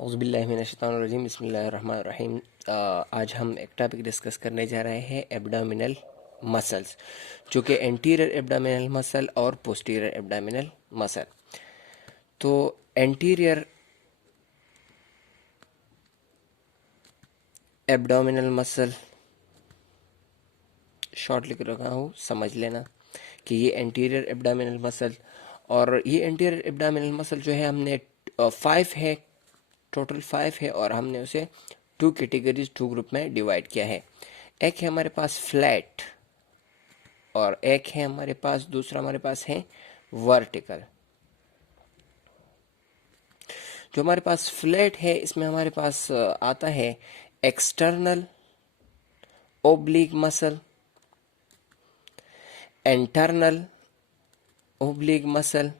औज़ुबिल्लाहिमिनश्शैतानिर्रजीम बिस्मिल्लाहिर्रहमानिर्रहीम। आज हम एक टॉपिक डिस्कस करने जा रहे हैं एब्डोमिनल मसल्स, जो कि एंटीरियर एब्डोमिनल मसल और पोस्टीरियर एब्डोमिनल मसल। तो एंटीरियर एब्डोमिनल मसल शॉर्ट लिख रखा हूँ, समझ लेना कि ये एंटीरियर एब्डोमिनल मसल, और ये एंटीरियर एब्डोमिनल मसल जो है हमने 5 है, टोटल 5 है, और हमने उसे 2 कैटेगरीज 2 ग्रुप में डिवाइड किया है। एक है हमारे पास फ्लैट और एक है हमारे पास दूसरा हमारे पास है वर्टिकल। जो हमारे पास फ्लैट है इसमें हमारे पास आता है external oblique muscle, internal oblique muscle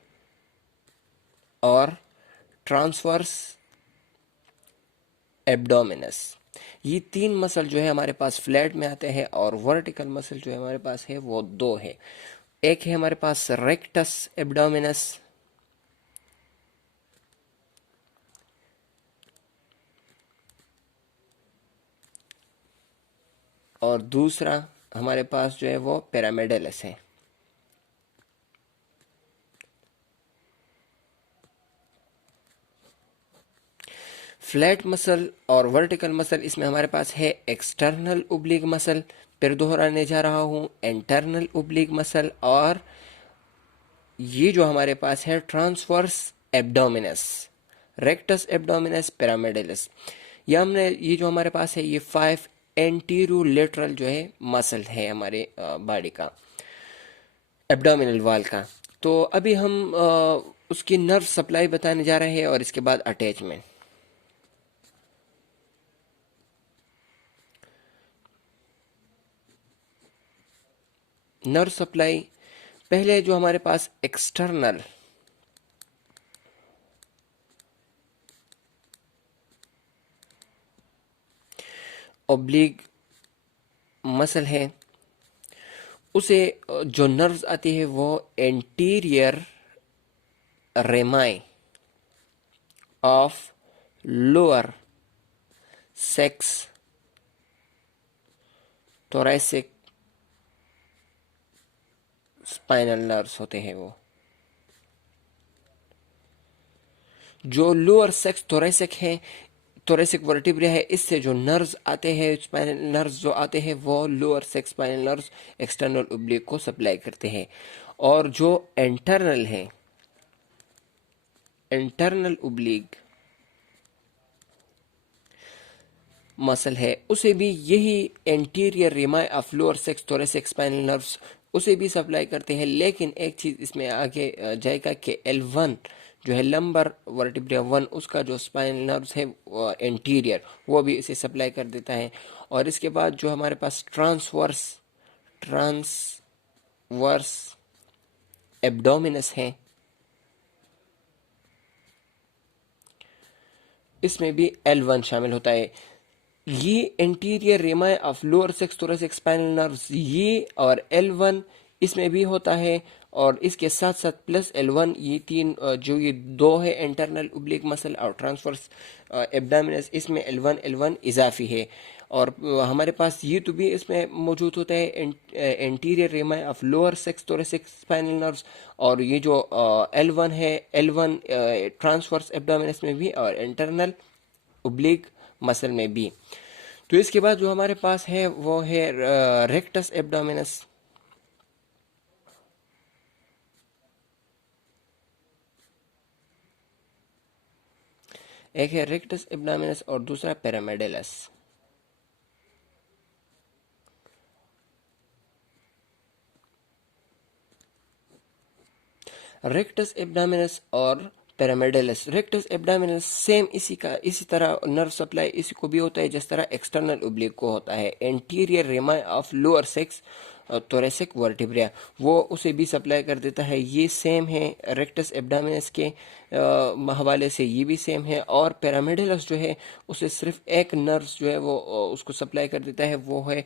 और ट्रांसवर्स एब्डोमिनस। ये 3 मसल जो है हमारे पास फ्लैट में आते हैं, और वर्टिकल मसल जो है हमारे पास है वो 2 है। एक है हमारे पास रेक्टस एब्डोमिनस और दूसरा हमारे पास जो है वो पिरामिडलिस है। फ्लैट मसल और वर्टिकल मसल, इसमें हमारे पास है एक्सटर्नल ओब्लिक मसल, फिर दोहराने जा रहा हूँ, इंटरनल ओब्लिक मसल, और ये जो हमारे पास है ट्रांसवर्स एब्डोमिनस, रेक्टस एब्डोमिनस, पिरामिडलिस। ये जो हमारे पास है ये 5 एंटीरोलेटरल जो है मसल है हमारे बॉडी का, एब्डोमिनल वॉल का। तो अभी हम उसकी नर्व सप्लाई बताने जा रहे हैं और इसके बाद अटैचमेंट। नर्व सप्लाई, पहले जो हमारे पास एक्सटर्नल ओब्लिक मसल है, उसे जो नर्व्स आती है वो anterior रेमाई of lower sex thoracic spinal nerves होते हैं। वो जो लोअर सेक्स थोरैसिक है, थोरैसिक वर्टिब्रा है, इससे जो नर्व्स आते हैं, स्पाइनल नर्व्स जो आते हैं वो lower sex spinal nerves external oblique को सप्लाई करते हैं। और जो इंटरनल है, इंटरनल ओब्लिक मसल है, उसे भी यही anterior रेमाई of lower sex thoracic spinal nerves उसे भी सप्लाई करते हैं। लेकिन एक चीज इसमें आगे जाएगा कि L1 जो है लंबर वर्टिब्रा 1, उसका जो स्पाइनल नर्व्स है एंटीरियर, वो भी इसे सप्लाई कर देता है। और इसके बाद जो हमारे पास ट्रांसवर्स एब्डोमिनस है, इसमें भी L1 शामिल होता है। ये interior रेमाई of lower sex thoracic spinal nerves, ये और L1 इसमें भी होता है, और इसके साथ साथ प्लस L1, ये 3 जो ये 2 है इंटरनल ओब्लिक मसल और ट्रांसवर्स एब्डोमिनस, इसमें L1 इजाफी है। और हमारे पास ये तो भी इसमें मौजूद होता है interior रेमाई of lower sex thoracic spinal nerves, और ये जो L1 है, L1 ट्रांसवर्स एब्डोमिनस में भी और इंटरनल ओब्लिक मसल में भी। तो इसके बाद जो हमारे पास है वो है रेक्टस एब्डोमिनस। एक है रेक्टस एब्डोमिनस और दूसरा पिरामिडलिस। रेक्टस एब्डोमिनस और पिरामिडलिस, रेक्टस एब्डोमिनस सेम इसी तरह नर्व सप्लाई इसी को भी होता है जिस तरह एक्सटर्नल ओब्लिक को होता है। Anterior रेमाई of lower sex thoracic vertebra, वो उसे भी सप्लाई कर देता है। ये सेम है रेक्टस एब्डोमिनस के हवाले से, ये भी सेम है। और पिरामिडलिस जो है उसे सिर्फ एक नर्व जो है वो उसको सप्लाई कर देता है, वो है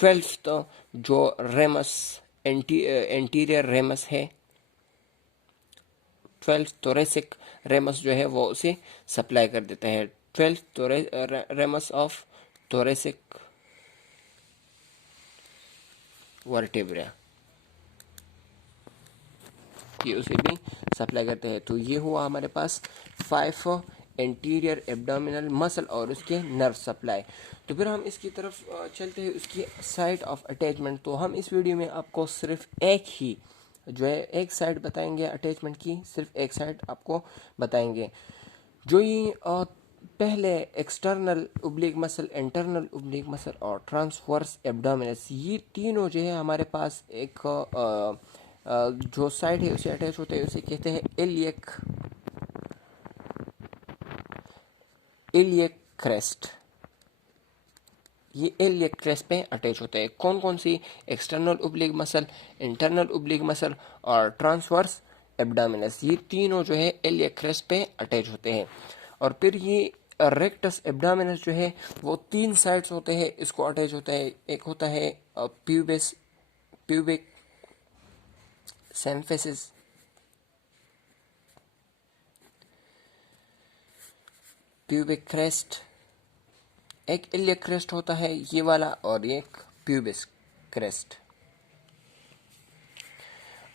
12th जो रेमस, एंटीरियर रेमस है, 12th थोरैसिक रेमस जो है वो उसे सप्लाई कर देता है। 12 रेमस ऑफ थोरेसिक वर्टेब्रा ये उसे भी सप्लाई करते हैं। तो ये हुआ हमारे पास 5 एंटीरियर एब्डोमिनल मसल और उसके नर्व सप्लाई। तो फिर हम इसकी तरफ चलते हैं, उसकी साइड ऑफ अटैचमेंट। तो हम इस वीडियो में आपको सिर्फ एक ही जो है एक साइड बताएंगे अटैचमेंट की, सिर्फ एक साइड आपको बताएंगे। जो ये पहले एक्सटर्नल उब्लिक मसल, इंटरनल उब्लिक मसल और ट्रांसवर्स एब्डोमिनस, ये तीनों जो है हमारे पास एक जो साइड है उसे अटैच होते हैं, उसे कहते हैं इलियक क्रेस्ट। ये इलियक क्रेस्ट पे अटैच होते हैं। कौन कौन सी? एक्सटर्नल उब्लिक मसल, इंटरनल उब्लिक मसल और ट्रांसवर्स एब्डोमिनस, ये तीनों जो है इलियक क्रेस्ट पे अटैच होते हैं। और फिर ये रेक्टस एब्डोमिनस जो है वो 3 साइड्स होते हैं, इसको अटैच होता है। एक होता है प्यूबिक सिम्फिसिस, प्यूबिक क्रेस्ट, एक इलियक क्रेस्ट होता है ये वाला, और एक प्यूबिस क्रेस्ट,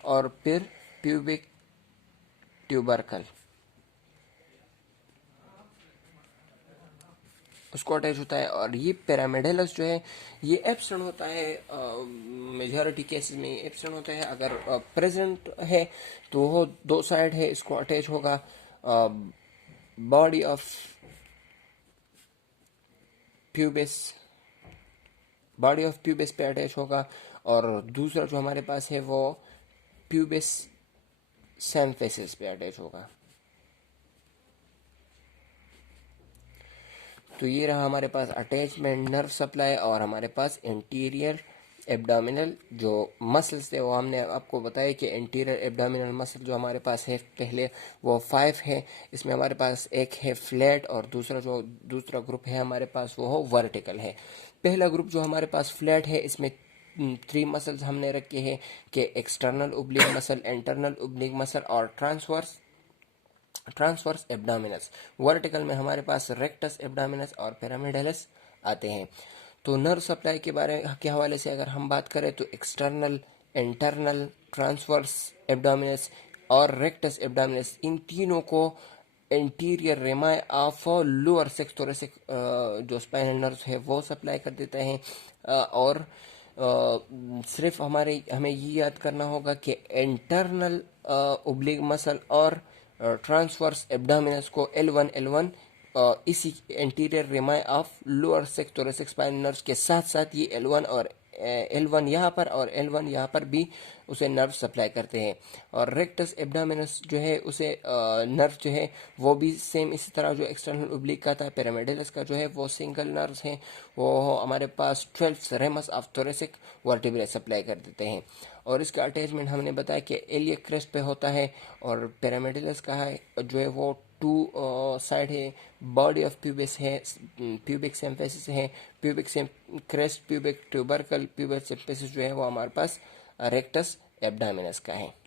और फिर प्यूबिक ट्यूबरकल उसको अटैच होता है। और ये पिरामिडलस जो है ये एब्सेंट होता है, मेजॉरिटी केसेस में एब्सेंट होता है। अगर प्रेजेंट है तो वो 2 साइड है, इसको अटैच होगा बॉडी ऑफ प्यूबिस पे अटैच होगा, और दूसरा जो हमारे पास है वो प्यूबिस सिम्फिसिस पे अटैच होगा। तो ये रहा हमारे पास अटैचमेंट, नर्व सप्लाई, और हमारे पास इंटीरियर एब्डोमिनल जो मसल्स थे वो हमने आपको बताया कि इंटीरियर एब्डोमिनल मसल जो हमारे पास है पहले वो 5 है। इसमें हमारे पास एक है फ्लैट, और दूसरा ग्रुप है हमारे पास वो वर्टिकल है। पहला ग्रुप जो हमारे पास फ्लैट है, इसमें 3 मसल्स हमने रखे हैं कि एक्सटर्नल उब्लिक मसल, इंटरनल उब्लिक मसल और ट्रांसवर्स एब्डोमिनस। वर्टिकल में हमारे पास रेक्टस एब्डोमिनस और पिरामिडलस आते हैं। तो नर्व सप्लाई के हवाले से अगर हम बात करें तो एक्सटर्नल, इंटरनल, ट्रांसवर्स एब्डोमिनस और रेक्टस एब्डोमिनस, इन तीनों को interior रेमाई of lower sex thoracic जो स्पाइनल नर्व है वो सप्लाई कर देते हैं। और सिर्फ हमें ये याद करना होगा कि इंटरनल उब्लिक मसल और ट्रांसवर्स एब्डोमिनस को L1 इसी interior रेमाई of lower sex thoracic spinal nerves के साथ साथ ये L1 यहाँ पर और L1 यहाँ पर भी उसे नर्व सप्लाई करते हैं। और रेक्टस एब्डोमिनस जो है उसे नर्व जो है वो भी सेम इसी तरह जो एक्सटर्नल उब्लिक का था, पिरामिडलस का जो है वो सिंगल नर्व्स हैं, वो हमारे पास 12 ramus of thoracic vertebrae supply कर देते हैं। और इसका अटैचमेंट हमने बताया कि इलियक क्रेस्ट पे होता है, और पिरामिडलस का है जो है वो 2 साइड है, बॉडी ऑफ प्यूबिस है, प्यूबिक सिम्फिसिस है, pubic crest, pubic tubercle, pubic symphysis जो है वो हमारे पास रेक्टस एब्डोमिनस का है।